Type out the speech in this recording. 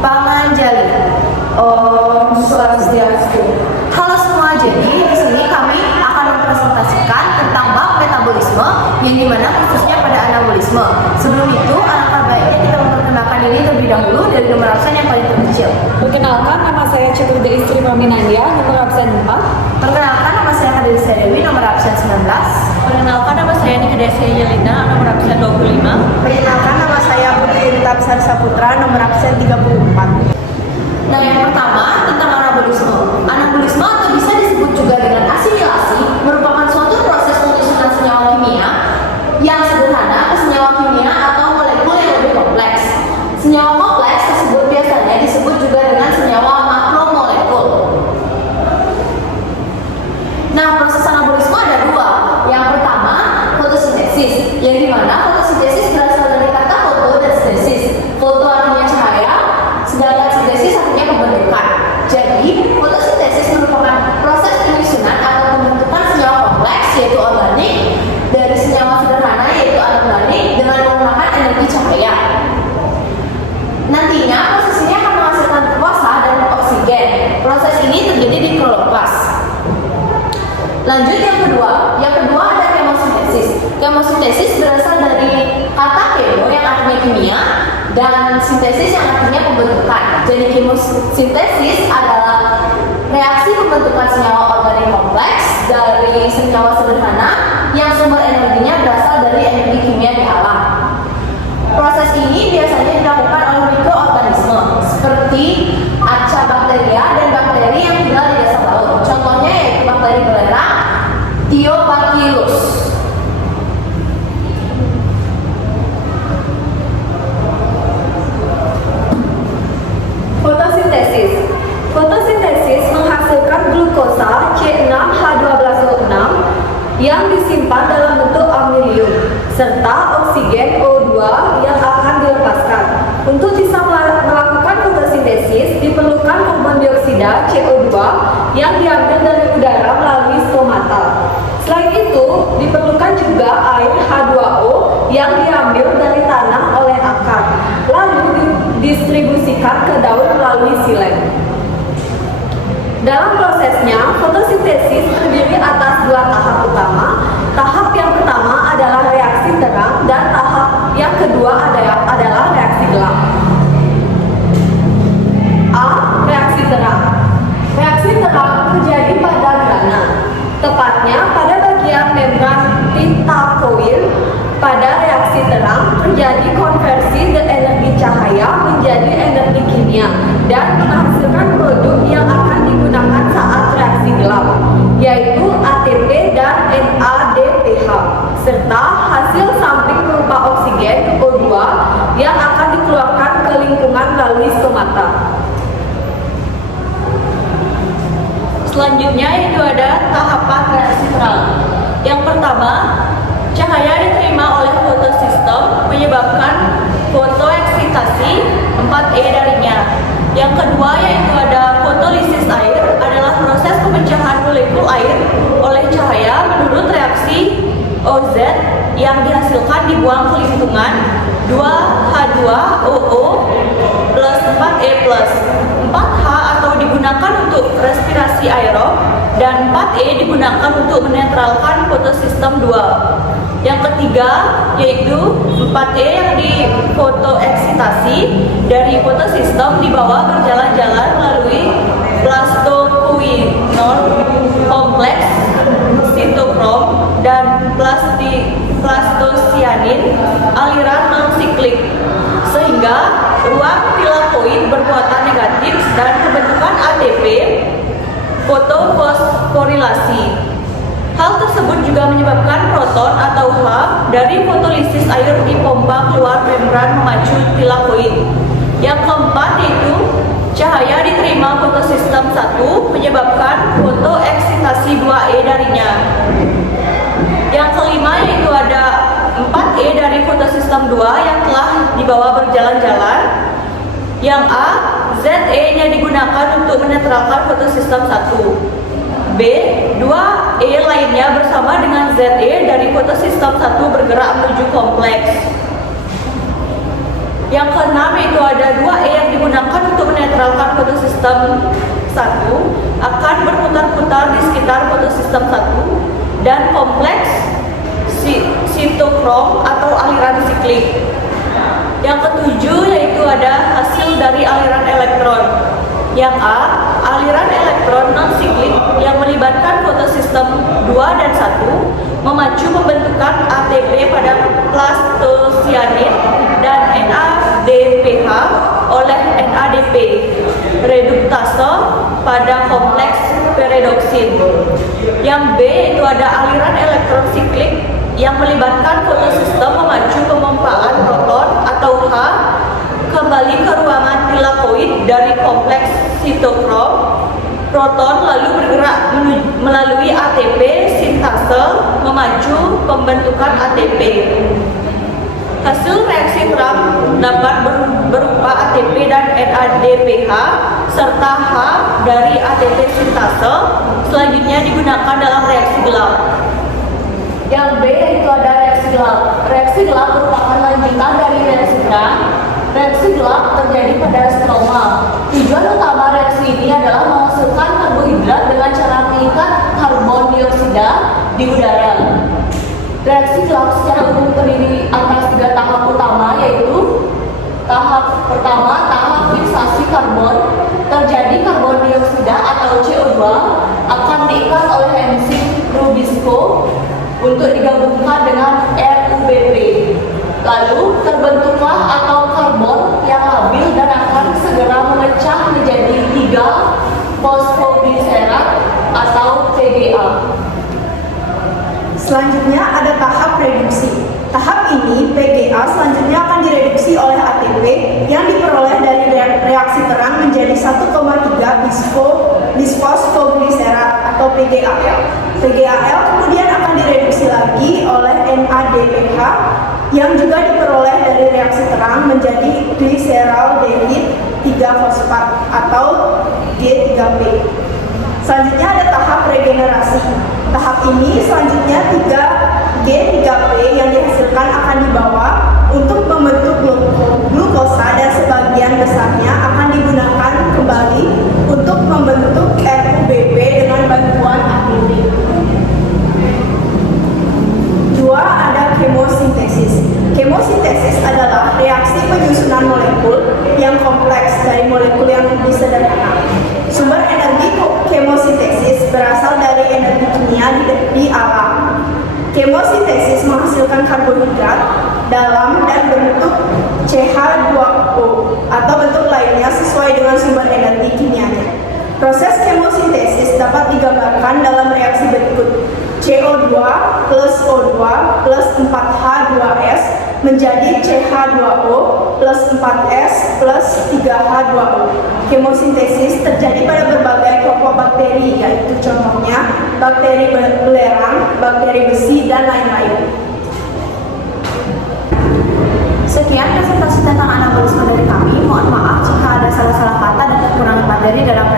Panganjali. Om Swastiastu. Halo semua, jadi di sini kami akan mempresentasikan tentang bab metabolisme yang dimana khususnya pada anabolisme. Sebelum itu, alangkah baiknya kita memperkenalkan diri terlebih dahulu dari nomor absen yang paling terkecil. Perkenalkan, nama saya Ceturda Istri Praminandia, nomor absen 4. Perkenalkan, nama saya Kadelia Dewi, nomor absen 19. Perkenalkan, nama saya Nika Desia Yelina, nomor absen 25. Perkenalkan, nama saya Putri Rita Besar Saputra, nomor absen 34. Nah, yang pertama tentang anabolisme. Anabolisme atau bisa disebut juga dengan asimilasi merupakan suatu proses penyusunan senyawa kimia yang sederhana ke senyawa kimia atau molekul yang lebih kompleks. Senyawa kompleks tersebut biasanya disebut juga dengan senyawa makromolekul. Nah, proses anabolisme ada dua. Yang pertama, fotosintesis, yang dimana fotosintesis berasal dari kata foto dan sintesis. Foto artinya cahaya, sedangkan sintesis artinya pembentukan. Jadi, fotosintesis merupakan proses penyusunan atau pembentukan senyawa kompleks yaitu organik dari senyawa sederhana yaitu anorganik dengan menggunakan energi cahaya. Nantinya proses ini akan menghasilkan glukosa dan oksigen. Proses ini terjadi di kloroplas. Lanjut yang kedua. Yang kedua ada kemosintesis. Kemosintesis berasal dari kata kemo yang artinya kimia dan sintesis yang artinya pembentukan. Jadi kemosintesis adalah reaksi pembentukan senyawa organik kompleks dari senyawa sederhana yang sumber energinya berasal dari energi kimia di alam. Proses ini biasanya dilakukan oleh mikroorganisme seperti arca bakteria dan bakteri yang tinggal di dasar laut. Contohnya yaitu bakteri belerang, Thiobacillus. Fotosintesis. Fotosintesis menghasilkan glukosa C6H12O6 yang disimpan dalam bentuk amilium serta oksigen O2 yang akan dilepaskan. Untuk bisa melakukan fotosintesis diperlukan karbon dioksida CO2 yang diambil dari udara melalui stomata. Selain itu, diperlukan juga air H2O yang diambil dari tanah oleh akar, lalu didistribusikan ke daun melalui silet. Dalam prosesnya, fotosintesis terdiri atas dua tahap utama. Tahap yang pertama adalah reaksi terang dan tahap yang kedua adalah reaksi gelap. A. Reaksi terang. Reaksi terang terjadi pada grana, tepatnya pada bagian membran titakoid. Pada reaksi terang terjadi konversi energi cahaya menjadi energi kimia dan menghasilkan produk yang akan digunakan saat reaksi gelap, yaitu ATP dan NADPH, serta hasil samping berupa oksigen O2 yang akan dikeluarkan ke lingkungan melalui stomata. Selanjutnya itu ada tahapan reaksi terang. Yang pertama, cahaya diterima oleh fotosistem menyebabkan fotoeksitasi 4E darinya. Yang kedua yaitu ada fotolisis air, adalah proses pemecahan molekul air oleh cahaya menurut reaksi OZ yang dihasilkan dibuang ke lingkungan 2H2OO plus 4E plus. 4H atau digunakan untuk respirasi aerob dan 4E digunakan untuk menetralkan fotosistem 2. Yang ketiga yaitu 4E yang di fotoeksitasi dari fotosistem dibawa berjalan-jalan melalui plastoquinone kompleks, sitokrom dan plastosianin aliran non-siklik, sehingga ruang tilakoid bermuatan negatif dan pembentukan ATP fotofosforilasi. Hal tersebut juga menyebabkan proton atau H dari fotolisis air dipompa keluar membran memacu tilakoid. Yang keempat yaitu cahaya diterima fotosistem 1 menyebabkan fotoeksitasi 2E darinya. Yang kelima yaitu ada 4E dari fotosistem 2 yang telah dibawa berjalan-jalan. Yang A, ZE-nya digunakan untuk menetralkan fotosistem 1. B, 2E lainnya bersama dengan ZE dari fotosistem 1 bergerak menuju kompleks. Yang keenam yaitu ada 2E yang digunakan untuk menetralkan fotosistem 1 akan berputar-putar di sekitar fotosistem 1 dan kompleks sitokrom atau aliran siklik. Yang ketujuh yaitu ada hasil dari aliran elektron. Yang A, aliran elektron non-siklik yang melibatkan fotosistem 2 dan 1 memacu pembentukan ATP pada plastosianid dan NADPH oleh NADP, reduktase pada kompleks peridoksin. Yang B yaitu ada aliran elektron siklik yang melibatkan fotosistem memacu pemompaan proton atau H kembali ke ruangan tilakoid dari kompleks sitokrom. Proton lalu bergerak melalui ATP sintase memacu pembentukan ATP. Hasil reaksi terang dapat berupa ATP dan NADPH serta H dari ATP sintase selanjutnya digunakan dalam reaksi gelap. Yang B yaitu ada reaksi gelap. Reaksi gelap merupakan lanjutan dari reaksi terang. Reaksi gelap terjadi pada stroma. Tujuan utama reaksi ini adalah menghasilkan karbohidrat dengan cara mengikat karbon dioksida di udara. Reaksi gelap secara umum terdiri atas 3 tahap utama, yaitu tahap pertama, tahap fiksasi karbon. Terjadi karbon dioksida atau CO2 akan diikat oleh enzim Rubisco untuk digabungkan dengan RUBP. Lalu terbentuklah atom karbon yang labil dan akan segera memecah menjadi 3 fosfogliserat atau PGA. Selanjutnya ada tahap reduksi. Tahap ini PGA selanjutnya akan direduksi oleh ATP yang diperoleh dari reaksi terang menjadi 1,3 bisfosfogliserat atau PGAL. PGAL kemudian akan direduksi lagi oleh NADPH yang juga diperoleh dari reaksi terang menjadi glyceraldehyde 3-fosfat atau G3P. Selanjutnya ada tahap regenerasi. Tahap ini selanjutnya 3G3P yang dihasilkan akan dibawa untuk membentuk glukosa dan sebagian besarnya akan digunakan kembali untuk membentuk RUBP dengan bantuan ATP. 2. Ada kemosintesis. Kemosintesis adalah reaksi penyusunan molekul yang kompleks dari molekul yang lebih sederhana. Sumber energi kemosintesis berasal dari energi kimia di alam. Kemosintesis menghasilkan karbohidrat dalam dan bentuk CH2O atau bentuk lainnya sesuai dengan sumber energi kimianya. Proses kemosintesis dapat digambarkan dalam reaksi berikut. CO2 plus O2 plus 4H2S menjadi CH2O plus 4S plus 3H2O. Kemosintesis terjadi pada berbagai kelompok bakteri, yaitu contohnya bakteri belerang, bakteri besi, dan lain-lain. Sekian presentasi tentang anabolisme dari kami. Mohon maaf jika ada salah-salah kata dan kekurangan materi dalam